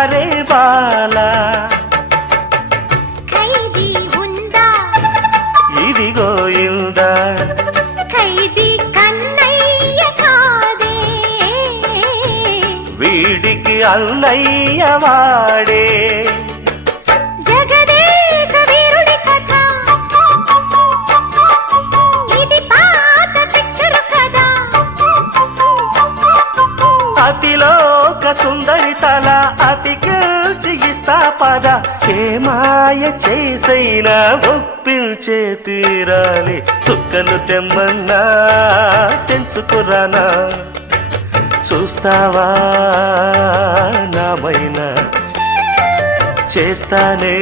అరే బాలా ఖైదీ ఉందా ఇదిగో ఇందా ఖైదీ కన్నయ్య కాదే వీడికి అన్నయ్య వాడే జగదేక వీరుడి కథ ఇది పాత పిక్చరు కదా అతిలోక సుందరి తల అతికిల్చి ఇస్తా పద ఏ మాయ చేసైనా ఒప్పించే తీరాలి చుక్కలు తెమ్మన్నా తెంచుకురానా చూస్తావా నామైనా చేస్తానే